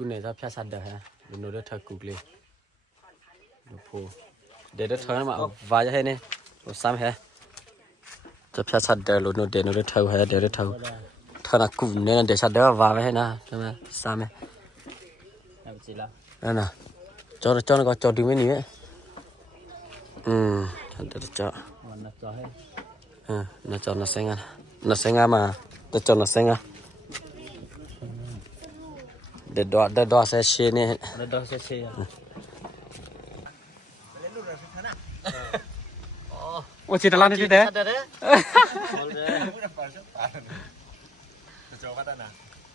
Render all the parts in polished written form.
กูเนี่ยจะพิจารณาฮะดูโน้ตเธอกูเลยดูโพเดี๋ยวเธอมาว่าจะให้เนี่ยรู้ซ้ำฮะจะพิจารณาดูโน้ตเดี๋ยวโน้ตเธอฮะเดี๋ยวเธอนักกูเนี่ยเดี๋ยวฉันเดี๋ยวว่าไว้ให้นะใช่ไหมซ้ำไหมนั่นน่ะจอดก็จอดดูไม่หนีฉันเดี๋ยวจอดน่าจอดน่าเซ็งมาแต่จอดน่าเซ็งเดี๋ยวเสียเนี่ยเดี๋ยวเสียโอ้ชิตาลานที่เด้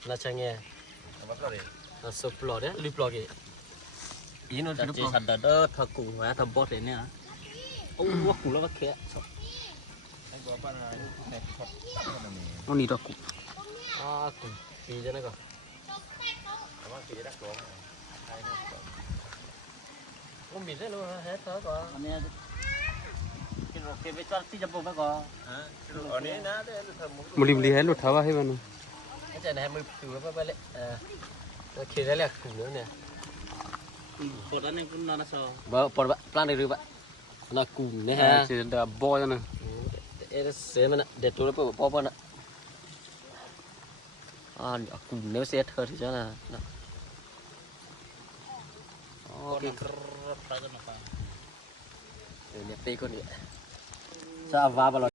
น่าจะเงี้ยน่าสุดปลอดเนี่ยรีบปลอดกี่อีโน่จะจีสันเดอร์ทักกูว่าทับบอสเนี่ยโอ้ว่ากูแล้วว่าแค่โอ้นี่ทักกูกูปีจะไหนก่อนผมบินได้เลยฮะเธอก่อนอันนี้กินโอเคไปจอดที่จะปุ๊บไปก่อนอันนี้นะมุลิให้หลุดเท้าให้มันไม่ใช่นะมือถือไปเลยโอเคได้แล้วถุงนู้นเนี่ยปวดอันนี้คุณนอนนะซอบ่ปวดปลาในรื้อบ่น่ากูเนี่ยฮะเสียดาบอยนะเสียมันเด็ดตัวแล้วปอนะกูเนี่ยเสียเธอที่เจ้านะโอเคครับเนี่ยปีคนนี้จะว่าบอล